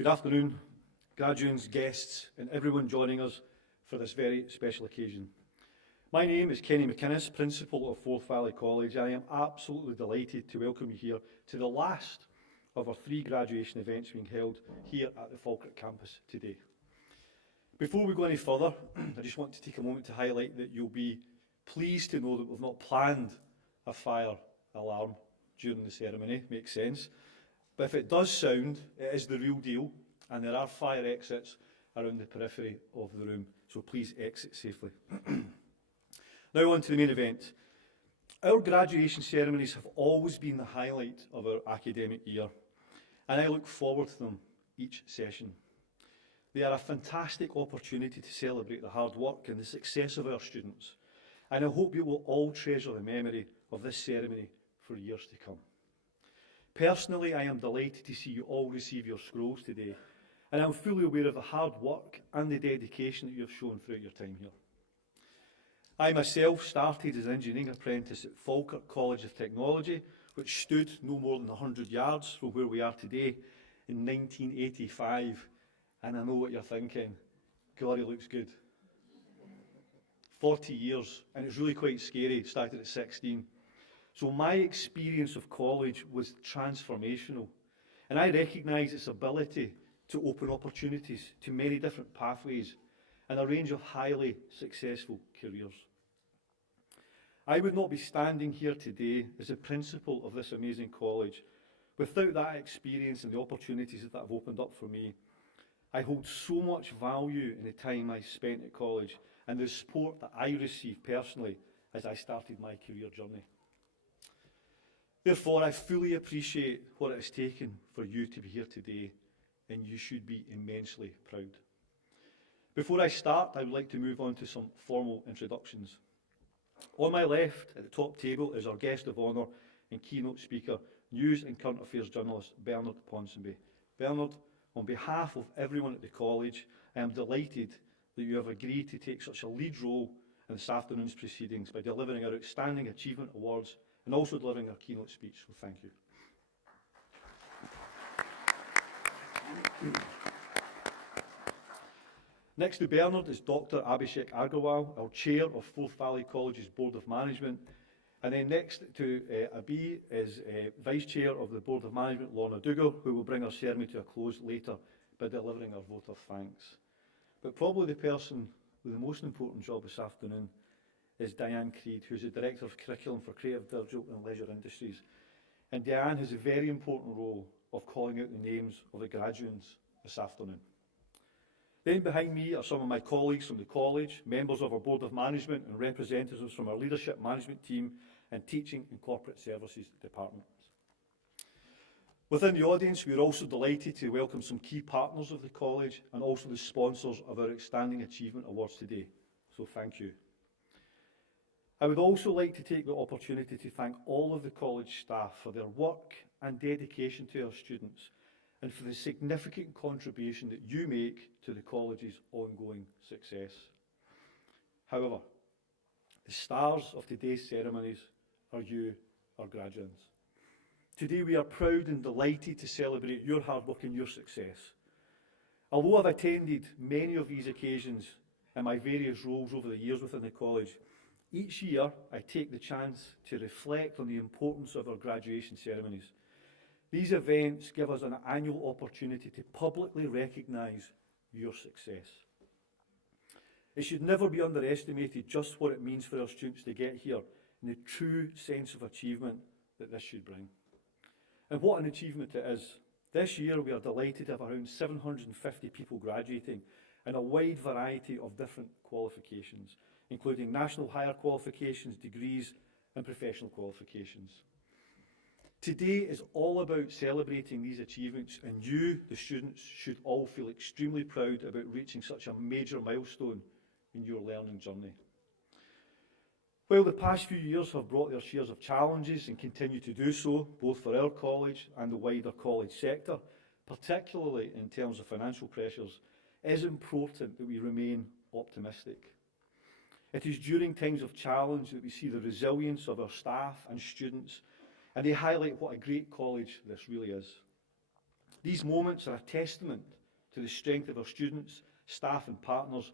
Good afternoon, graduates, guests, and everyone joining us for this very special occasion. My name is Kenny McInnes, Principal of Forth Valley College. I am absolutely delighted to welcome you here to the last of our 3 graduation events being held here at the Falkirk Campus today. Before we go any further, I just want to take a moment to highlight that you'll be pleased to know that we've not planned a fire alarm during the ceremony. Makes sense. But if it does sound, it is the real deal, and there are fire exits around the periphery of the room, so please exit safely. Now on to the main event. Our graduation ceremonies have always been the highlight of our academic year, and I look forward to them each session. They are a fantastic opportunity to celebrate the hard work and the success of our students, and I hope you will all treasure the memory of this ceremony for years to come. Personally, I am delighted to see you all receive your scrolls today, and I'm fully aware of the hard work and the dedication that you have shown throughout your time here. I myself started as an engineering apprentice at Falkirk College of Technology, which stood no more than 100 yards from where we are today in 1985, and I know what you're thinking, God, he looks good. 40 years, and it's really quite scary. Started at 16. So my experience of college was transformational, and I recognise its ability to open opportunities to many different pathways and a range of highly successful careers. I would not be standing here today as a principal of this amazing college without that experience and the opportunities that have opened up for me. I hold so much value in the time I spent at college and the support that I received personally as I started my career journey. Therefore, I fully appreciate what it has taken for you to be here today, and you should be immensely proud. Before I start, I would like to move on to some formal introductions. On my left, at the top table, is our guest of honour and keynote speaker, news and current affairs journalist Bernard Ponsonby. Bernard, on behalf of everyone at the college, I am delighted that you have agreed to take such a lead role in this afternoon's proceedings by delivering our Outstanding Achievement Awards and also delivering our keynote speech, so thank you. Next to Bernard is Dr. Abhishek Agarwal, our chair of Forth Valley College's Board of Management. And then next to Abi is Vice Chair of the Board of Management, Lorna Dougal, who will bring our ceremony to a close later by delivering our vote of thanks. But probably the person with the most important job this afternoon is Diane Creed, who is the Director of Curriculum for Creative, Digital and Leisure Industries. And Diane has a very important role of calling out the names of the graduates this afternoon. Then behind me are some of my colleagues from the college, members of our Board of Management and representatives from our Leadership Management team and Teaching and Corporate Services departments. Within the audience, we are also delighted to welcome some key partners of the college and also the sponsors of our Outstanding Achievement Awards today. So thank you. I would also like to take the opportunity to thank all of the college staff for their work and dedication to our students and for the significant contribution that you make to the college's ongoing success. However, the stars of today's ceremonies are you, our graduates. Today we are proud and delighted to celebrate your hard work and your success. Although I've attended many of these occasions in my various roles over the years within the college, each year I take the chance to reflect on the importance of our graduation ceremonies. These events give us an annual opportunity to publicly recognise your success. It should never be underestimated just what it means for our students to get here and the true sense of achievement that this should bring. And what an achievement it is. This year we are delighted to have around 750 people graduating in a wide variety of different qualifications, including national higher qualifications, degrees and professional qualifications. Today is all about celebrating these achievements, and you, the students, should all feel extremely proud about reaching such a major milestone in your learning journey. While the past few years have brought their shares of challenges and continue to do so, both for our college and the wider college sector, particularly in terms of financial pressures, it is important that we remain optimistic. It is during times of challenge that we see the resilience of our staff and students, and they highlight what a great college this really is. These moments are a testament to the strength of our students, staff and partners,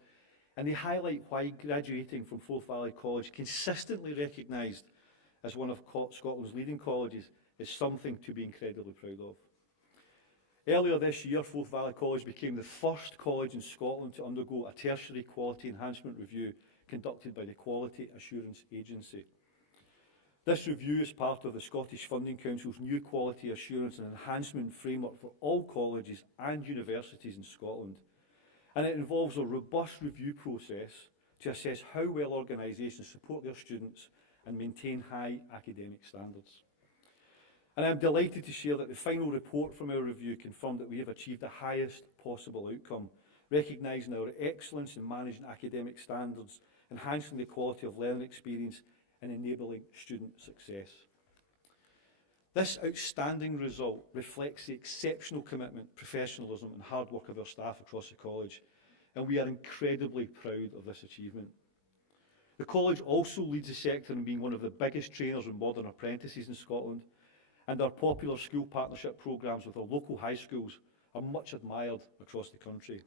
and they highlight why graduating from Forth Valley College, consistently recognised as one of Scotland's leading colleges, is something to be incredibly proud of. Earlier this year, Forth Valley College became the first college in Scotland to undergo a tertiary quality enhancement review conducted by the Quality Assurance Agency. This review is part of the Scottish Funding Council's new quality assurance and enhancement framework for all colleges and universities in Scotland. And it involves a robust review process to assess how well organisations support their students and maintain high academic standards. And I am delighted to share that the final report from our review confirmed that we have achieved the highest possible outcome, recognising our excellence in managing academic standards, enhancing the quality of learning experience and enabling student success. This outstanding result reflects the exceptional commitment, professionalism and hard work of our staff across the college, and we are incredibly proud of this achievement. The college also leads the sector in being one of the biggest trainers in modern apprentices in Scotland, and our popular school partnership programmes with our local high schools are much admired across the country.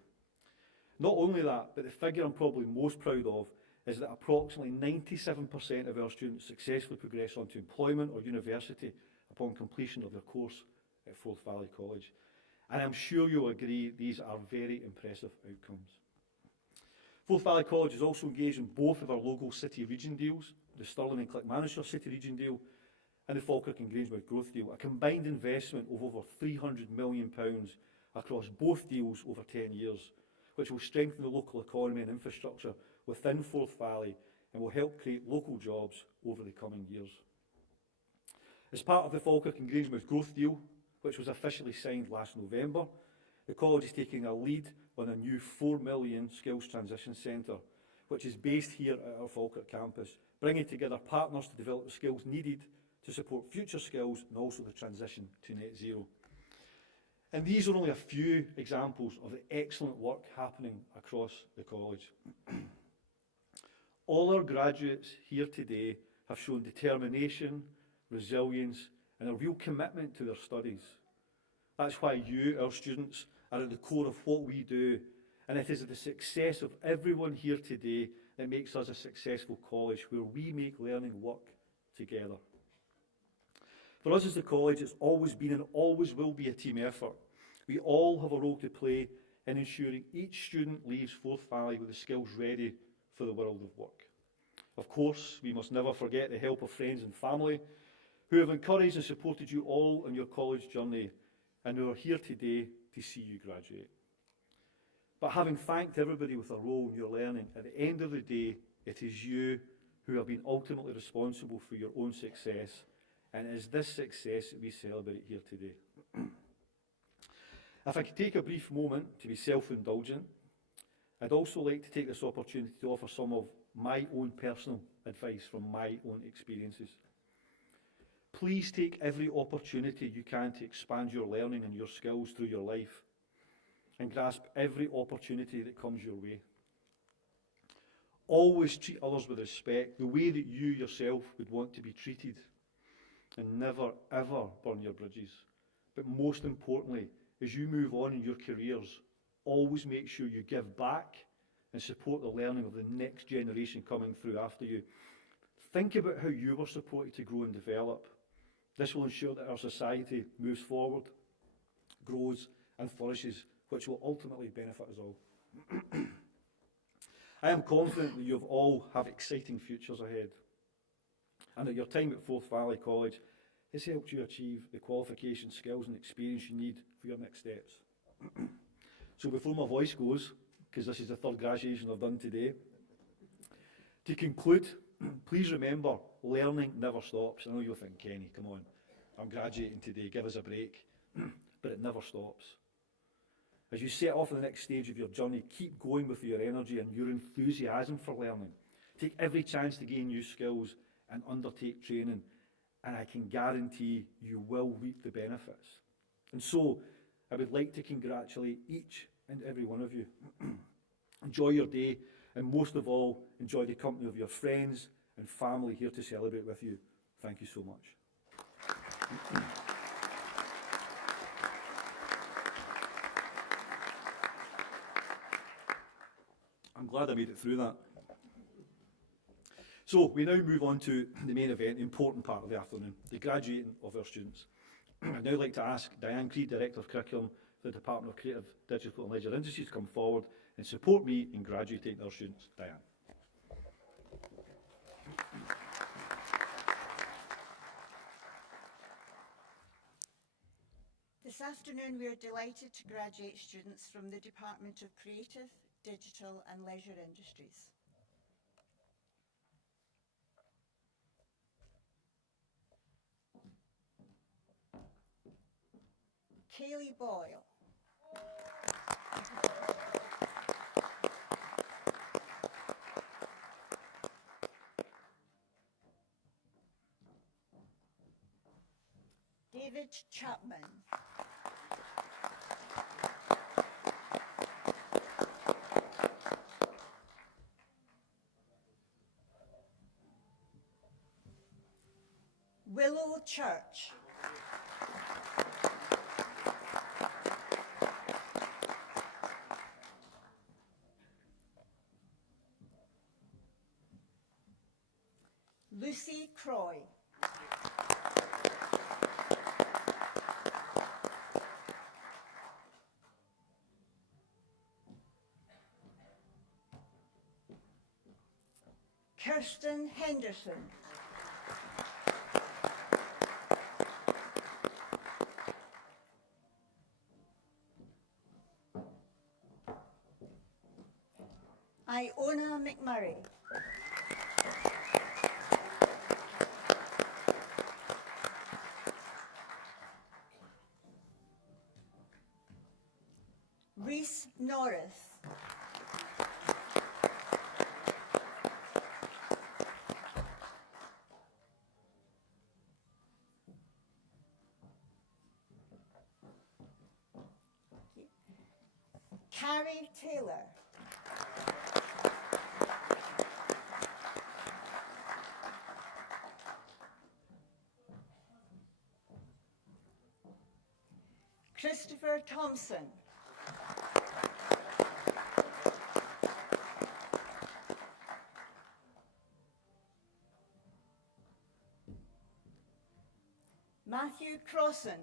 Not only that, but the figure I'm probably most proud of is that approximately 97% of our students successfully progress on to employment or university upon completion of their course at Forth Valley College. And I'm sure you'll agree these are very impressive outcomes. Forth Valley College is also engaged in both of our local city region deals, the Stirling and Clackmannanshire City Region deal and the Falkirk and Grangemouth Growth deal, a combined investment of over £300 million across both deals over 10 years, which will strengthen the local economy and infrastructure within Forth Valley and will help create local jobs over the coming years. As part of the Falkirk and Grangemouth Growth deal, which was officially signed last November, the college is taking a lead on a new £4 million skills transition centre, which is based here at our Falkirk campus, bringing together partners to develop the skills needed to support future skills and also the transition to net zero. And these are only a few examples of the excellent work happening across the college. All our graduates here today have shown determination, resilience, and a real commitment to their studies. That's why you, our students, are at the core of what we do, and it is the success of everyone here today that makes us a successful college where we make learning work together. For us as the college, it's always been and always will be a team effort. We all have a role to play in ensuring each student leaves Forth Valley with the skills ready for the world of work. Of course, we must never forget the help of friends and family who have encouraged and supported you all on your college journey and who are here today to see you graduate. But having thanked everybody with a role in your learning, at the end of the day, it is you who have been ultimately responsible for your own success, and it is this success that we celebrate here today. If I could take a brief moment to be self-indulgent, I'd also like to take this opportunity to offer some of my own personal advice from my own experiences. Please take every opportunity you can to expand your learning and your skills through your life, and grasp every opportunity that comes your way. Always treat others with respect, the way that you yourself would want to be treated, and never ever burn your bridges. But most importantly, as you move on in your careers, always make sure you give back and support the learning of the next generation coming through after you. Think about how you were supported to grow and develop. This will ensure that our society moves forward, grows and flourishes, which will ultimately benefit us all. I am confident that you all have exciting futures ahead, and that your time at Forth Valley College has helped you achieve the qualifications, skills and experience you need for your next steps. So before my voice goes, because this is the third graduation I've done today, to conclude, please remember, learning never stops. I know you'll think, Kenny, come on, I'm graduating today, give us a break. But it never stops. As you set off on the next stage of your journey, keep going with your energy and your enthusiasm for learning. Take every chance to gain new skills and undertake training, and I can guarantee you will reap the benefits. And so, I would like to congratulate each and every one of you. Enjoy your day, and most of all, enjoy the company of your friends and family here to celebrate with you. Thank you so much. glad I made it through that. So we now move on to the main event, the important part of the afternoon, the graduating of our students. I'd now like to ask Diane Creed, Director of Curriculum for the Department of Creative, Digital and Leisure Industries, to come forward and support me in graduating our students. Diane. This afternoon we are delighted to graduate students from the Department of Creative, Digital and Leisure Industries. Kaylee Boyle. David Chapman. Willow Church. Lucy Croy. Kirsten Henderson. Iona McMurray. Reese Norris. Carrie Taylor. Christopher Thompson. Matthew Crossan.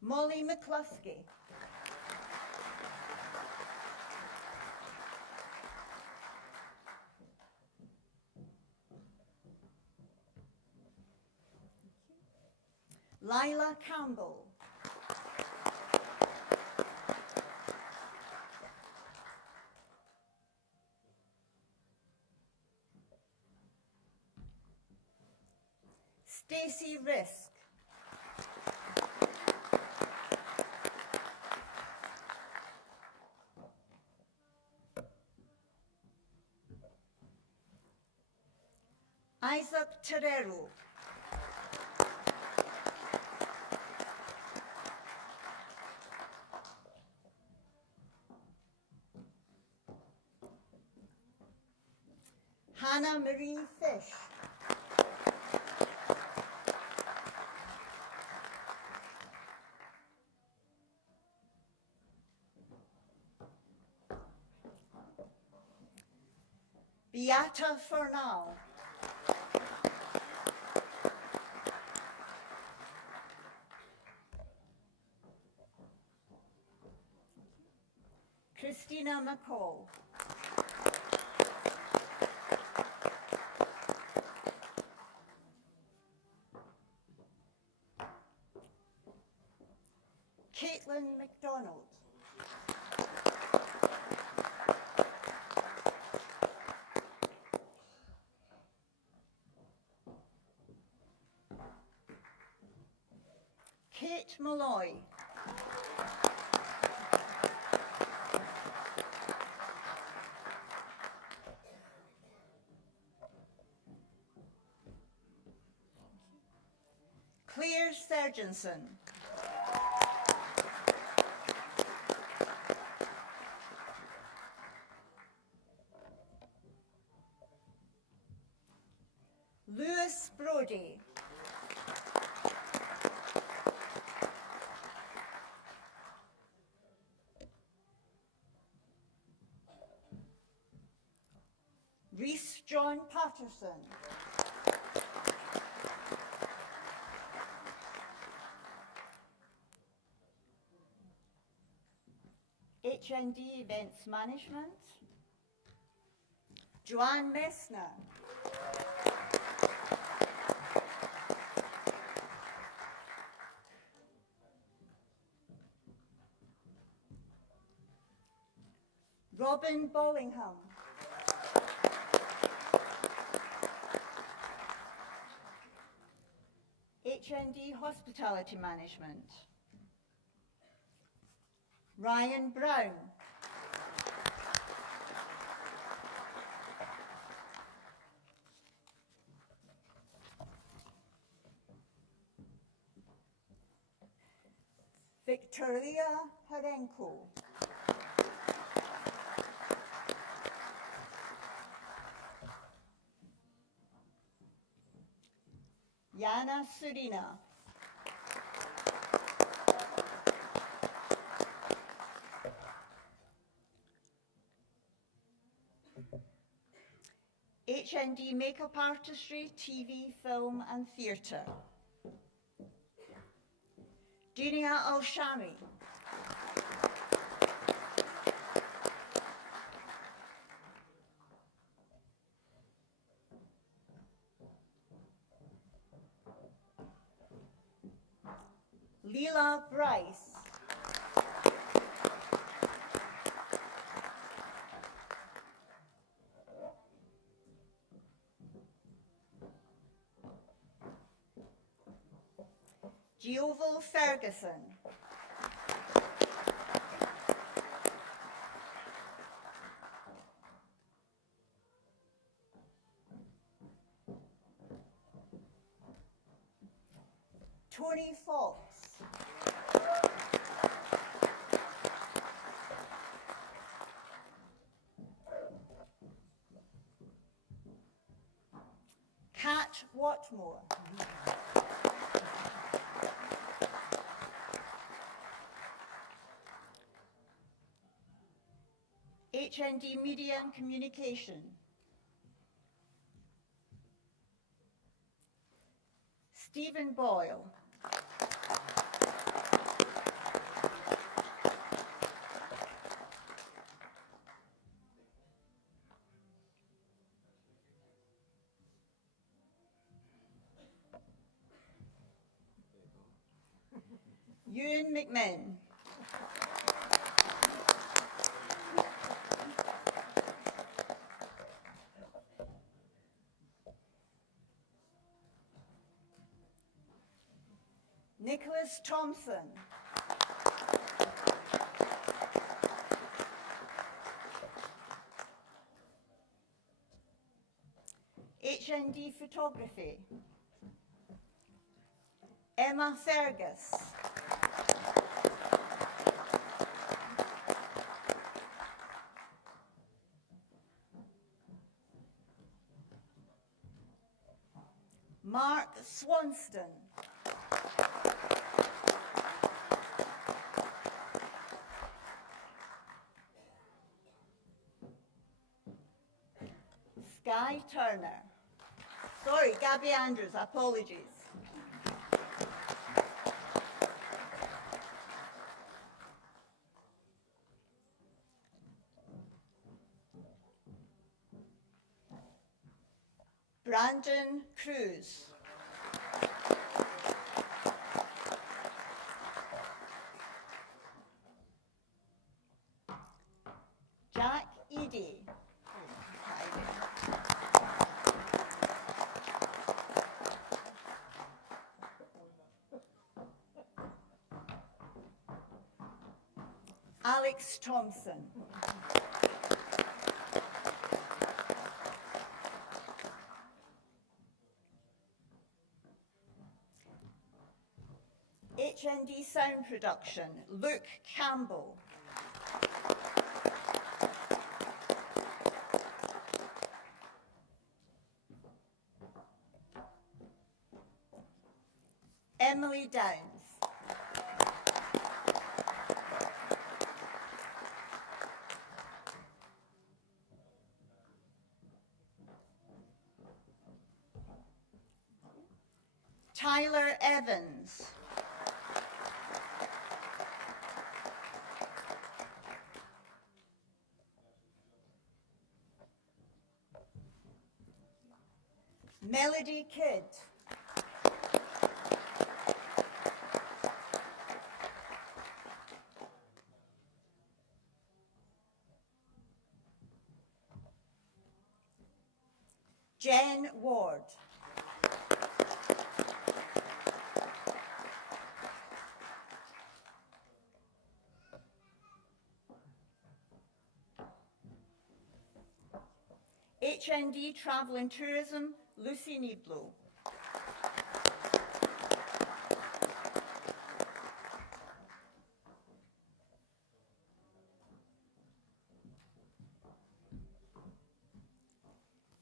Molly McCluskey. Lila Campbell. Stacey Risk. Isaac Terrero. Hannah Marie Fish. Beata Fernal. Christina McCall. Caitlin McDonald. Kate Malloy. Claire Sergensen. John Patterson. HND Events Management, Joanne Messner. Robin Bollingham. HND Hospitality Management, Ryan Brown. Victoria Harenko. Yana Surina. HND Makeup Artistry, TV, Film and Theatre, Dunia Al-Shami. Leela Bryce. Gioval Ferguson. Tony Fox. Kat Watmore. HND Media and Communication, Stephen Boyle. Ewan McMinn. Nicholas Thompson. HND Photography, Emma Fergus. Mark Swanston. Guy Turner. Sorry, Gabby Andrews, apologies. Brandon Cruz. Jack Eady. Alex Thompson. HND Sound Production, Luke Campbell. Emily Downs. Evans. Melody Kidd. Jen Ward. HND Travel and Tourism, Lucy Niblo.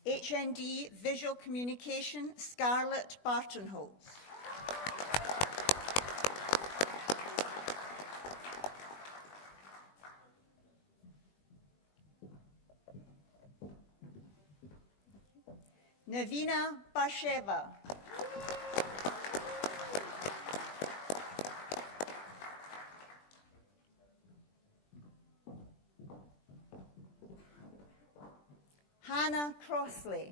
HND Visual Communication, Scarlett Bartonholtz. Navina Basheva. Hannah Crossley.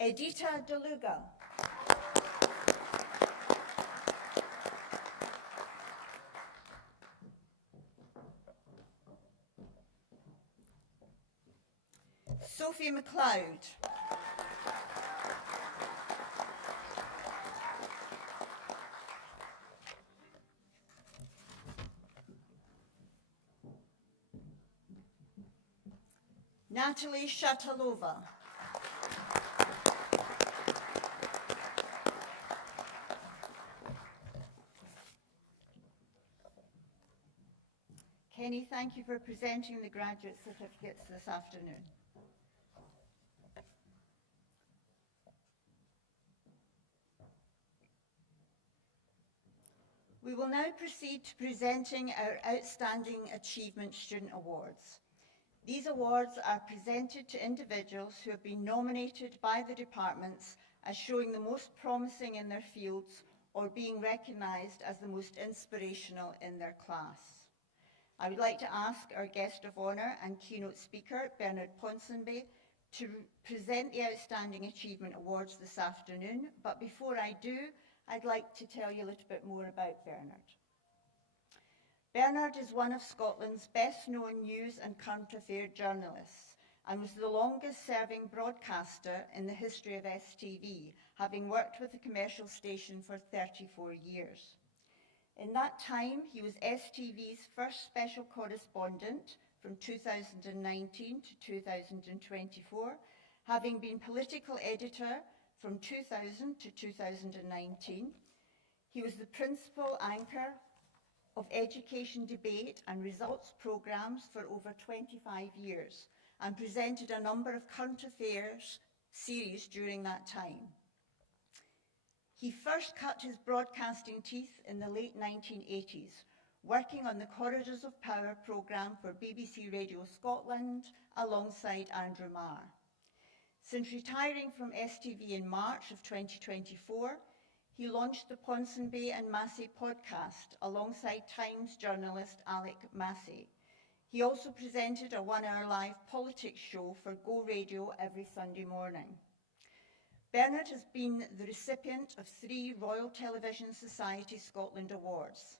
Edita DeLuga. Sophie McLeod. Natalie Shatalova. Kenny, thank you for presenting the graduate certificates this afternoon. We will now proceed to presenting our Outstanding Achievement Student Awards. These awards are presented to individuals who have been nominated by the departments as showing the most promising in their fields or being recognised as the most inspirational in their class. I would like to ask our guest of honour and keynote speaker, Bernard Ponsonby, to present the Outstanding Achievement Awards this afternoon, but before I do, I'd like to tell you a little bit more about Bernard. Bernard is one of Scotland's best-known news and current affairs journalists and was the longest-serving broadcaster in the history of STV, having worked with the commercial station for 34 years. In that time, he was STV's first special correspondent from 2019 to 2024, having been political editor from 2000 to 2019. He was the principal anchor of education debate and results programmes for over 25 years and presented a number of current affairs series during that time. He first cut his broadcasting teeth in the late 1980s, working on the Corridors of Power programme for BBC Radio Scotland alongside Andrew Marr. Since retiring from STV in March of 2024, he launched the Ponsonby and Massey podcast alongside Times journalist Alec Massey. He also presented a one-hour live politics show for Go Radio every Sunday morning. Bernard has been the recipient of 3 Royal Television Society Scotland Awards: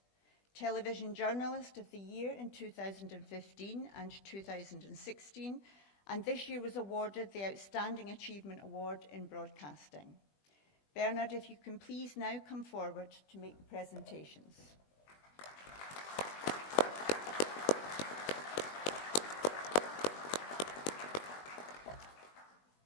Television Journalist of the Year in 2015 and 2016, and this year was awarded the Outstanding Achievement Award in Broadcasting. Bernard, if you can please now come forward to make the presentations.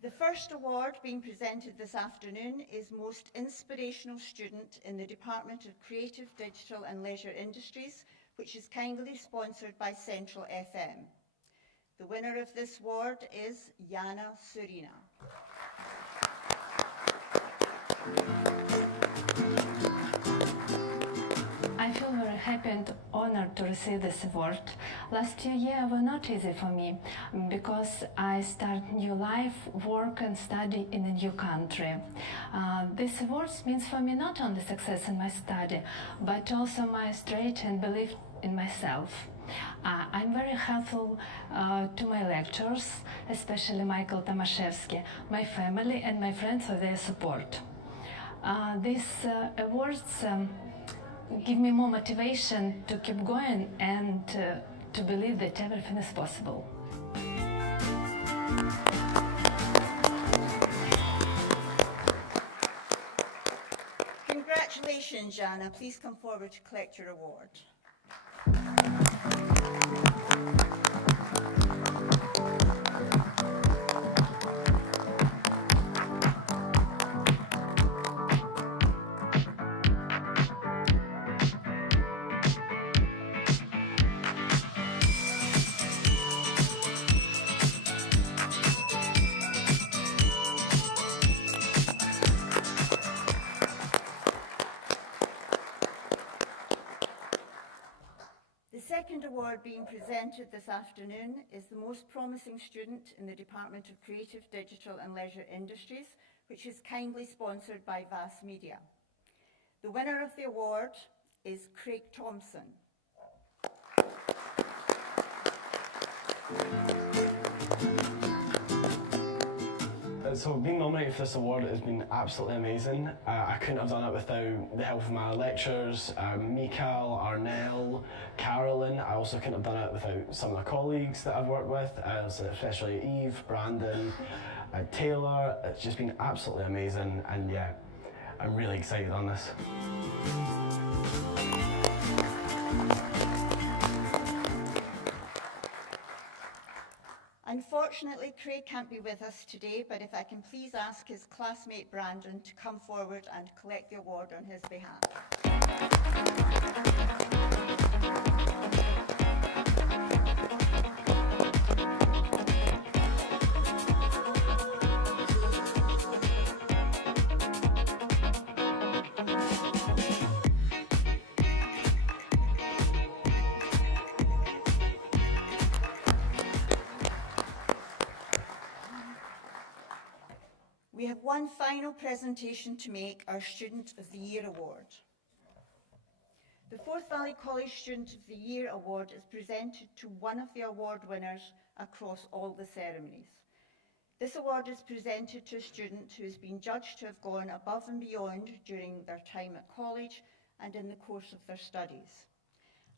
The first award being presented this afternoon is Most Inspirational Student in the Department of Creative, Digital and Leisure Industries, which is kindly sponsored by Central FM. The winner of this award is Jana Surina. I feel very happy and honored to receive this award. Last 2 years were not easy for me because I start new life, work and study in a new country. This award means for me not only success in my study, but also my strength and belief in myself. I'm very helpful to my lecturers, especially Michael Tomaszewski, my family and my friends for their support. These awards give me more motivation to keep going and to believe that everything is possible. Congratulations, Jana. Please come forward to collect your award. The second award being presented this afternoon is the most promising student in the Department of Creative, Digital and Leisure Industries, which is kindly sponsored by Vast Media. The winner of the award is Craig Thompson. So being nominated for this award has been absolutely amazing. I couldn't have done it without the help of my lecturers, Mikael, Arnell, Carolyn. I also couldn't have done it without some of the colleagues that I've worked with, especially Eve, Brandon, Taylor. It's just been absolutely amazing, and yeah, I'm really excited on this. Unfortunately, Craig can't be with us today, but if I can please ask his classmate Brandon to come forward and collect the award on his behalf. We have one final presentation to make, our Student of the Year Award. The Forth Valley College Student of the Year Award is presented to one of the award winners across all the ceremonies. This award is presented to a student who has been judged to have gone above and beyond during their time at college and in the course of their studies.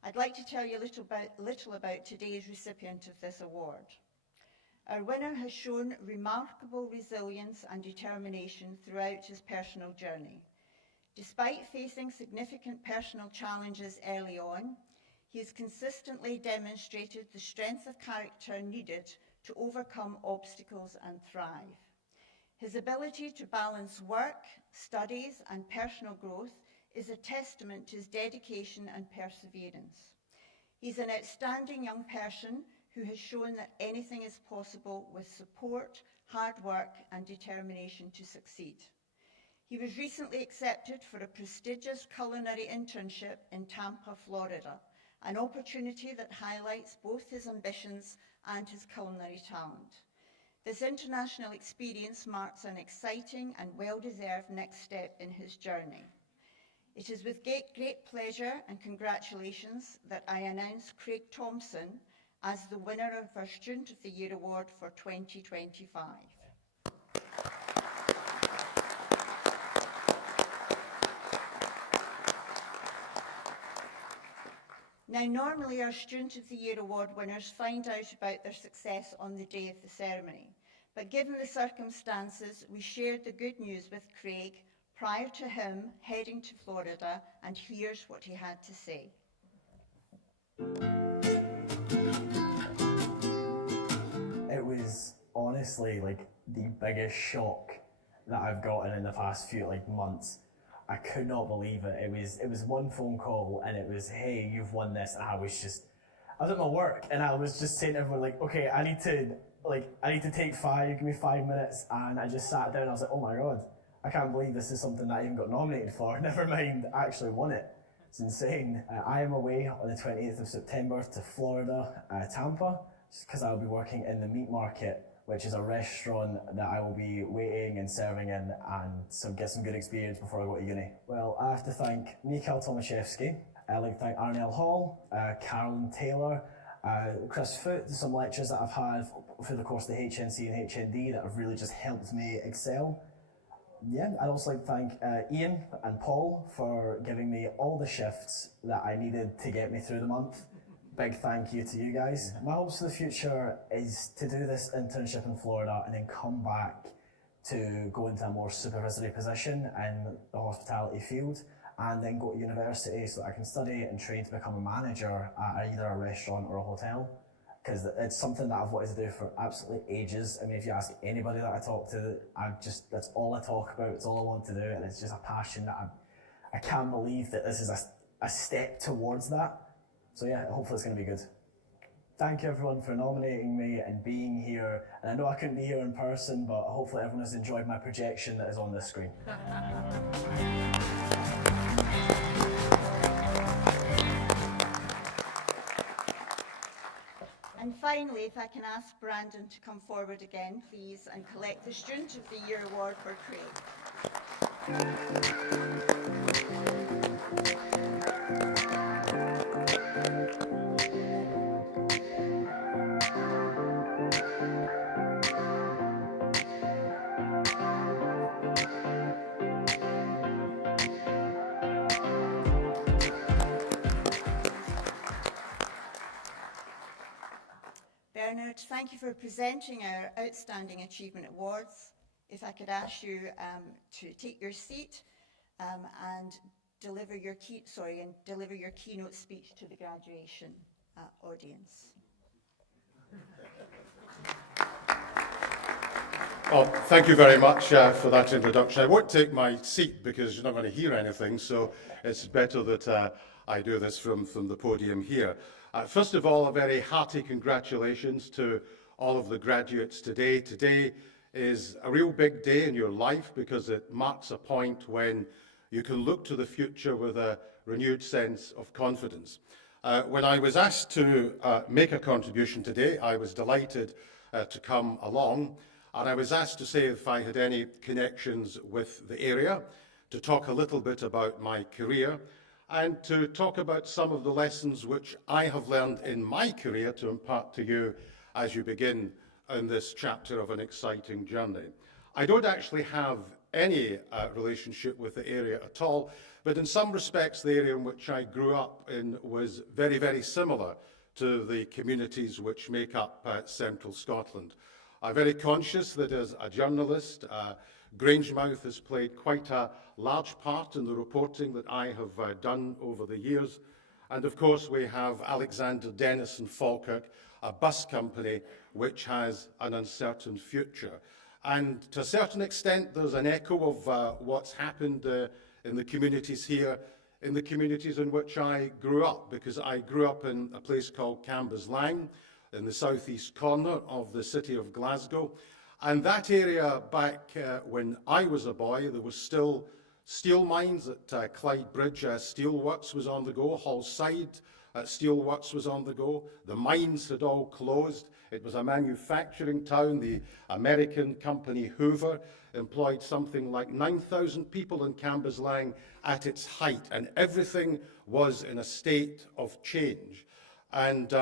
I'd like to tell you a little about today's recipient of this award. Our winner has shown remarkable resilience and determination throughout his personal journey. Despite facing significant personal challenges early on, he has consistently demonstrated the strength of character needed to overcome obstacles and thrive. His ability to balance work, studies, and personal growth is a testament to his dedication and perseverance. He's an outstanding young person who has shown that anything is possible with support, hard work, and determination to succeed. He was recently accepted for a prestigious culinary internship in Tampa, Florida, an opportunity that highlights both his ambitions and his culinary talent. This international experience marks an exciting and well-deserved next step in his journey. It is with great pleasure and congratulations that I announce Craig Thompson as the winner of our Student of the Year Award for 2025. Now, normally our Student of the Year Award winners find out about their success on the day of the ceremony, but given the circumstances, we shared the good news with Craig prior to him heading to Florida, and here's what he had to say. It was honestly like the biggest shock that I've gotten in the past few months. I could not believe it. It was one phone call and it was, hey, you've won this, and I was at my work and I was just saying to everyone like, okay, I need to take give me 5 minutes, and I just sat down and I was like, oh my god, I can't believe this is something that I even got nominated for, never mind actually won it. It's insane. I am away on the 28th of September to Florida, Tampa, because I'll be working in the meat market, which is a restaurant that I will be waiting and serving in and get some good experience before I go to uni. Well, I have to thank Mikhail Tomaszewski, I'd like to thank Arnell Hall, Carolyn Taylor, Chris Foote, some lectures that I've had through the course of the HNC and HND that have really just helped me excel. Yeah, I'd also like to thank Ian and Paul for giving me all the shifts that I needed to get me through the month. Big thank you to you guys. My hopes for the future is to do this internship in Florida and then come back to go into a more supervisory position in the hospitality field and then go to university so that I can study and train to become a manager at either a restaurant or a hotel. Because it's something that I've wanted to do for absolutely ages. I mean, if you ask anybody that I talk to, that's all I talk about, it's all I want to do, and it's just a passion that I can't believe that this is a step towards that. So yeah, hopefully it's going to be good. Thank you everyone for nominating me and being here. And I know I couldn't be here in person, but hopefully everyone has enjoyed my projection that is on this screen. And finally, if I can ask Brandon to come forward again, please, and collect the Student of the Year Award for Craig. Bernard, thank you for presenting our Outstanding Achievement Awards. If I could ask you to take your seat and deliver your keynote speech to the graduation audience. Well, thank you very much for that introduction. I won't take my seat because you're not going to hear anything, so it's better that I do this from the podium here. First of all, a very hearty congratulations to all of the graduates today. Today is a real big day in your life because it marks a point when you can look to the future with a renewed sense of confidence. When I was asked to make a contribution today, I was delighted to come along, and I was asked to say if I had any connections with the area, to talk a little bit about my career, and to talk about some of the lessons which I have learned in my career to impart to you as you begin in this chapter of an exciting journey. I don't actually have any relationship with the area at all, but in some respects the area in which I grew up in was very, very similar to the communities which make up central Scotland. I'm very conscious that as a journalist, Grangemouth has played quite a large part in the reporting that I have done over the years. And of course we have Alexander Dennis and Falkirk, a bus company which has an uncertain future. And to a certain extent there's an echo of what's happened in the communities here, in the communities in which I grew up, because I grew up in a place called Cambuslang in the southeast corner of the city of Glasgow. And that area back when I was a boy, there was still steel mines at Clyde Bridge. Steelworks was on the go. Hallside Steelworks was on the go. The mines had all closed. It was a manufacturing town. The American company Hoover employed something like 9,000 people in Cambuslang at its height, and everything was in a state of change. And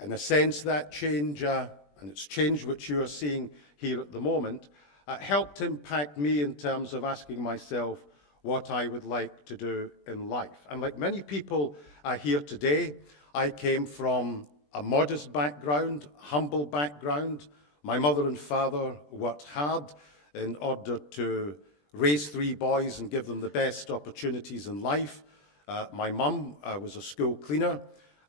in a sense, that change, and it's change which you are seeing here at the moment, helped impact me in terms of asking myself what I would like to do in life. And like many people here today, I came from a modest background, humble background. My mother and father worked hard in order to raise 3 boys and give them the best opportunities in life. My mum was a school cleaner,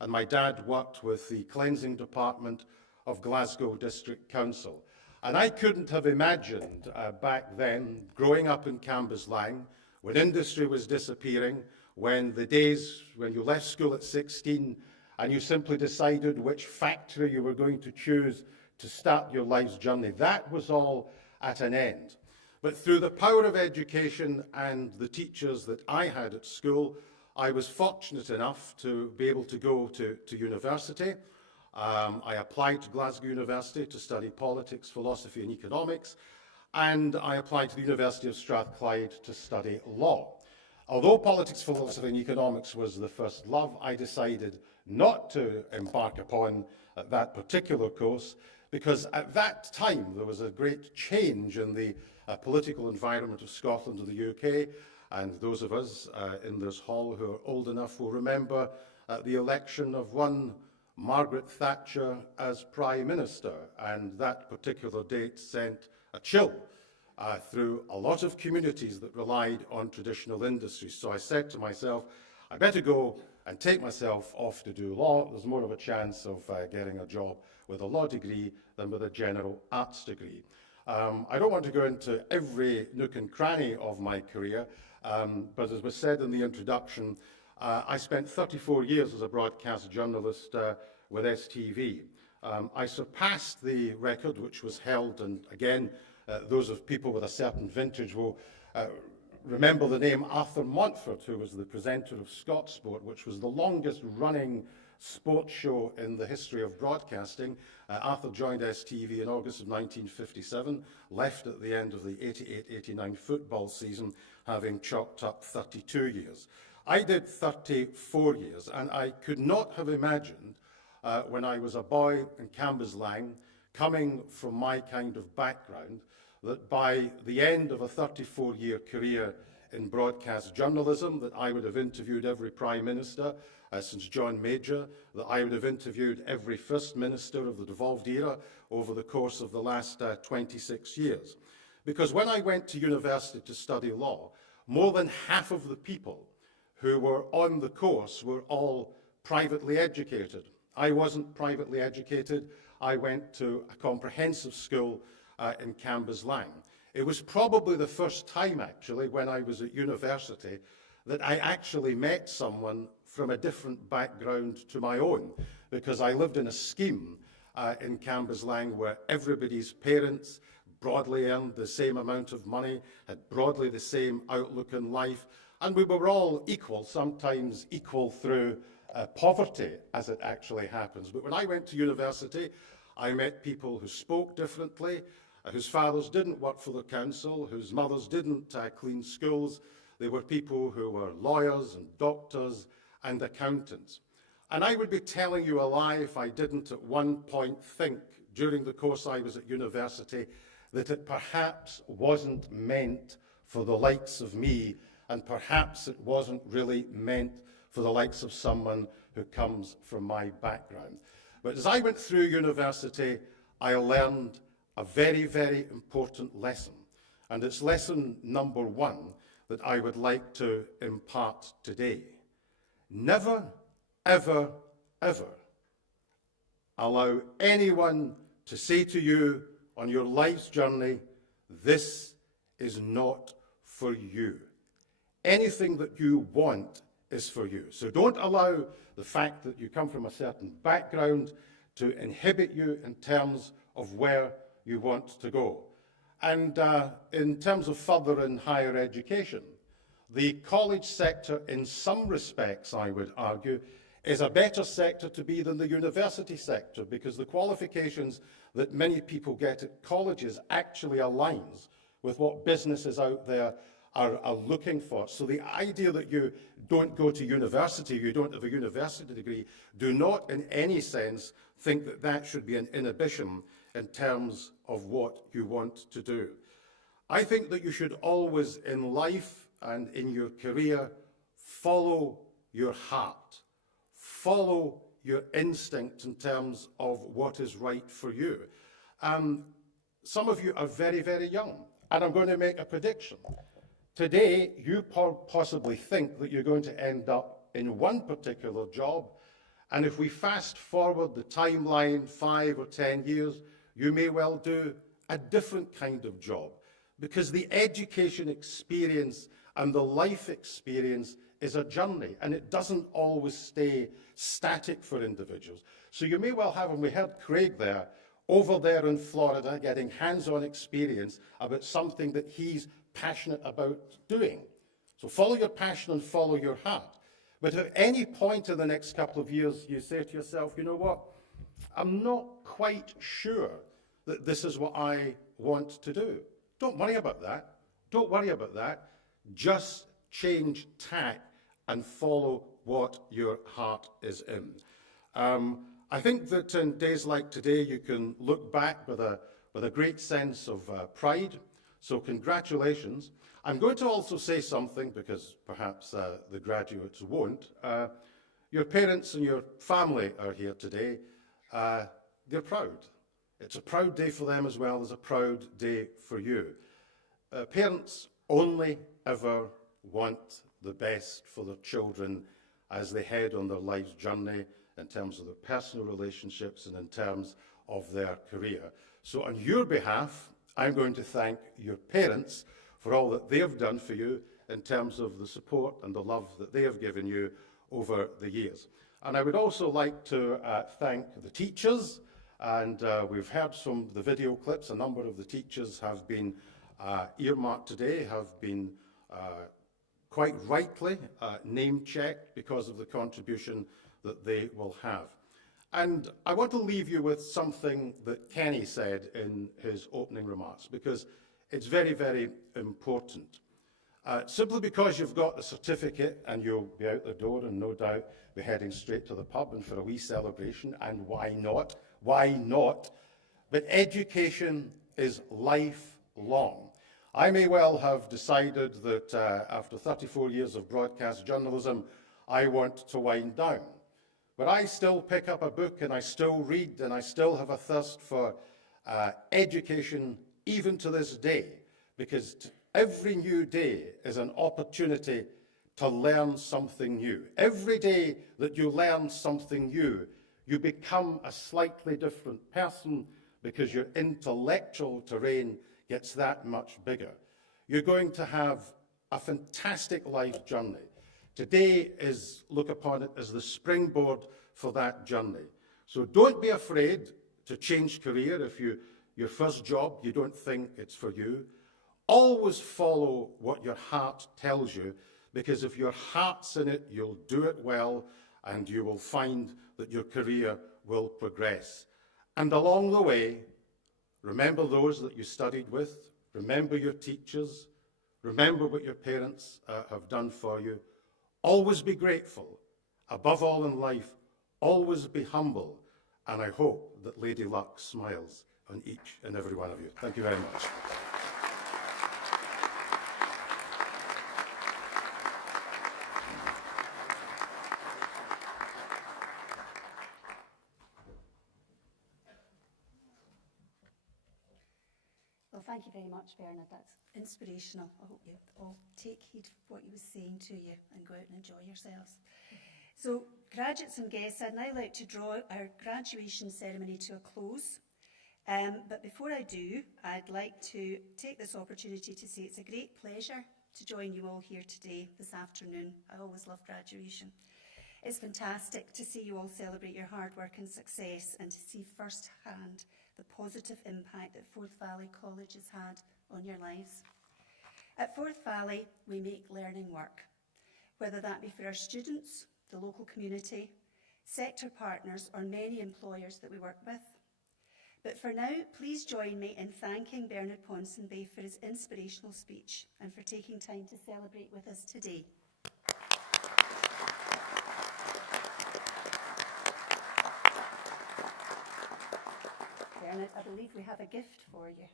and my dad worked with the cleansing department of Glasgow District Council. And I couldn't have imagined back then, growing up in Cambuslang, when industry was disappearing, when the days when you left school at 16 and you simply decided which factory you were going to choose to start your life's journey, that was all at an end. But through the power of education and the teachers that I had at school, I was fortunate enough to be able to go to university. I applied to Glasgow University to study politics, philosophy and economics, and I applied to the University of Strathclyde to study law. Although politics, philosophy and economics was the first love, I decided not to embark upon that particular course because at that time there was a great change in the political environment of Scotland and the UK, and those of us in this hall who are old enough will remember the election of one Margaret Thatcher as Prime Minister, and that particular date sent a chill through a lot of communities that relied on traditional industries. So I said to myself, I better go and take myself off to do law. There's more of a chance of getting a job with a law degree than with a general arts degree. I don't want to go into every nook and cranny of my career, but as was said in the introduction, I spent 34 years as a broadcast journalist with STV. I surpassed the record which was held, and again, those of people with a certain vintage will remember the name Arthur Montfort, who was the presenter of Scott Sport, which was the longest running sports show in the history of broadcasting. Arthur joined STV in August of 1957, left at the end of the 88-89 football season, having chalked up 32 years. I did 34 years, and I could not have imagined when I was a boy in Cambuslang, coming from my kind of background, that by the end of a 34-year career in broadcast journalism, that I would have interviewed every Prime Minister since John Major, that I would have interviewed every First Minister of the devolved era over the course of the last 26 years. Because when I went to university to study law, more than half of the people who were on the course were all privately educated. I wasn't privately educated. I went to a comprehensive school in Cambuslang. It was probably the first time, actually, when I was at university, that I actually met someone from a different background to my own, because I lived in a scheme in Cambuslang where everybody's parents broadly earned the same amount of money, had broadly the same outlook in life, and we were all equal, sometimes equal through poverty, as it actually happens. But when I went to university, I met people who spoke differently, whose fathers didn't work for the council, whose mothers didn't clean schools. They were people who were lawyers and doctors and accountants. And I would be telling you a lie if I didn't at one point think, during the course I was at university, that it perhaps wasn't meant for the likes of me, and perhaps it wasn't really meant for the likes of someone who comes from my background. But as I went through university, I learned a very, very important lesson. And it's lesson number one that I would like to impart today. Never, ever, ever allow anyone to say to you on your life's journey, this is not for you. Anything that you want is for you. So don't allow the fact that you come from a certain background to inhibit you in terms of where you want to go. And in terms of further and higher education, the college sector, in some respects, I would argue, is a better sector to be than the university sector, because the qualifications that many people get at colleges actually aligns with what businesses out there are looking for. So the idea that you don't go to university, you don't have a university degree, do not in any sense think that that should be an inhibition in terms of what you want to do. I think that you should always in life and in your career follow your heart, follow your instinct in terms of what is right for you. Some of you are very, very young, and I'm going to make a prediction. Today, you possibly think that you're going to end up in one particular job, and if we fast forward the timeline 5 or 10 years, you may well do a different kind of job, because the education experience and the life experience is a journey, and it doesn't always stay static for individuals. So you may well have, and we heard Craig there, over there in Florida, getting hands-on experience about something that he's passionate about doing. So follow your passion and follow your heart. But at any point in the next couple of years, you say to yourself, you know what, I'm not quite sure that this is what I want to do. Don't worry about that. Don't worry about that. Just change tack and follow what your heart is in. I think that in days like today, you can look back with a great sense of pride. So congratulations. I'm going to also say something, because perhaps the graduates won't. Your parents and your family are here today. They're proud. It's a proud day for them as well as a proud day for you. Parents only ever want the best for their children as they head on their life's journey in terms of their personal relationships and in terms of their career. So on your behalf, I'm going to thank your parents for all that they have done for you in terms of the support and the love that they have given you over the years. And I would also like to thank the teachers, and we've heard from the video clips, a number of the teachers have been earmarked today, have been quite rightly name-checked because of the contribution that they will have. And I want to leave you with something that Kenny said in his opening remarks, because it's very, very important. Simply because you've got the certificate and you'll be out the door and no doubt be heading straight to the pub and for a wee celebration, and why not? Why not? But education is lifelong. I may well have decided that after 34 years of broadcast journalism, I want to wind down. But I still pick up a book and I still read and I still have a thirst for education even to this day, because every new day is an opportunity to learn something new. Every day that you learn something new, you become a slightly different person because your intellectual terrain gets that much bigger. You're going to have a fantastic life journey. Today is, look upon it as the springboard for that journey. So don't be afraid to change career if your first job, you don't think it's for you. Always follow what your heart tells you, because if your heart's in it, you'll do it well and you will find that your career will progress. And along the way, remember those that you studied with, remember your teachers, remember what your parents have done for you. Always be grateful. Above all in life, always be humble. And I hope that Lady Luck smiles on each and every one of you. Thank you very much. Well, thank you very much, Bernard. That's inspirational. I hope you all take heed of what he was saying to you and go out and enjoy yourselves. So, graduates and guests, I'd now like to draw our graduation ceremony to a close. But before I do, I'd like to take this opportunity to say it's a great pleasure to join you all here today, this afternoon. I always love graduation. It's fantastic to see you all celebrate your hard work and success, and to see firsthand the positive impact that Forth Valley College has had on your lives. At Forth Valley, we make learning work, whether that be for our students, the local community, sector partners, or many employers that we work with. But for now, please join me in thanking Bernard Ponsonby for his inspirational speech and for taking time to celebrate with us today. Bernard, I believe we have a gift for you.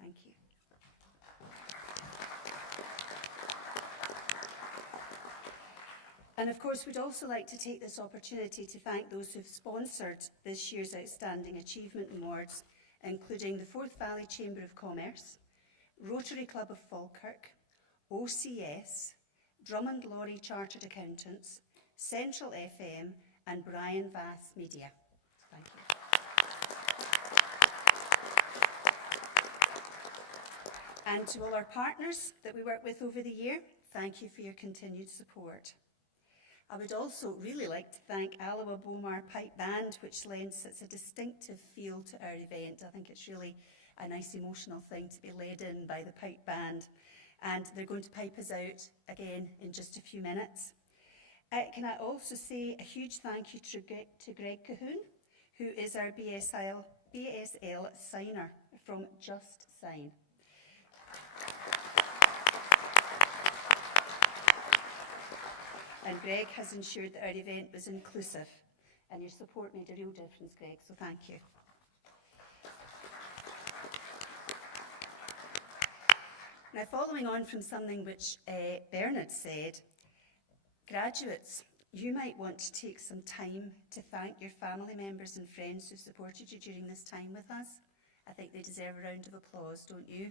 Thank you. And of course, we'd also like to take this opportunity to thank those who've sponsored this year's Outstanding Achievement Awards, including the Forth Valley Chamber of Commerce, Rotary Club of Falkirk, OCS, Drummond Laurie Chartered Accountants, Central FM, and Brian Vass Media. Thank you. And to all our partners that we work with over the year, thank you for your continued support. I would also really like to thank Alloa Bomar Pipe Band, which lends such a distinctive feel to our event. I think it's really a nice emotional thing to be led in by the pipe band. and they're going to pipe us out again in just a few minutes. Can I also say a huge thank you to Greg Cahoon, who is our BSL signer from Just Sign. And Greg has ensured that our event was inclusive, and your support made a real difference, Greg, so thank you. Now, following on from something which Bernard said, graduates, you might want to take some time to thank your family members and friends who supported you during this time with us. I think they deserve a round of applause, don't you?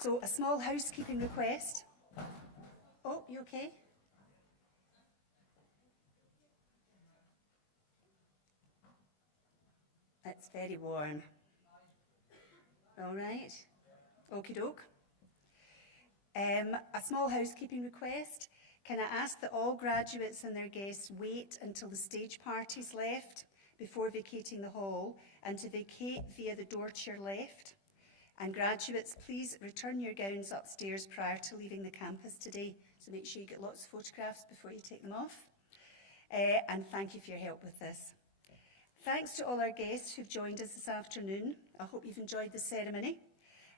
So, a small housekeeping request. Oh, you okay? It's very warm. All right. Okie doke. A small housekeeping request. Can I ask that all graduates and their guests wait until the stage party's left before vacating the hall, and to vacate via the door to your left? And graduates, please return your gowns upstairs prior to leaving the campus today, so make sure you get lots of photographs before you take them off. And thank you for your help with this. Thanks to all our guests who've joined us this afternoon. I hope you've enjoyed the ceremony,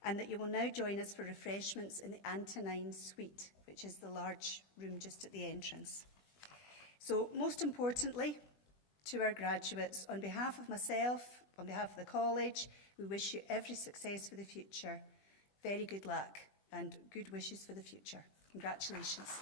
and that you will now join us for refreshments in the Antonine Suite, which is the large room just at the entrance. So, most importantly, to our graduates, on behalf of myself, on behalf of the college, we wish you every success for the future. Very good luck and good wishes for the future. Congratulations.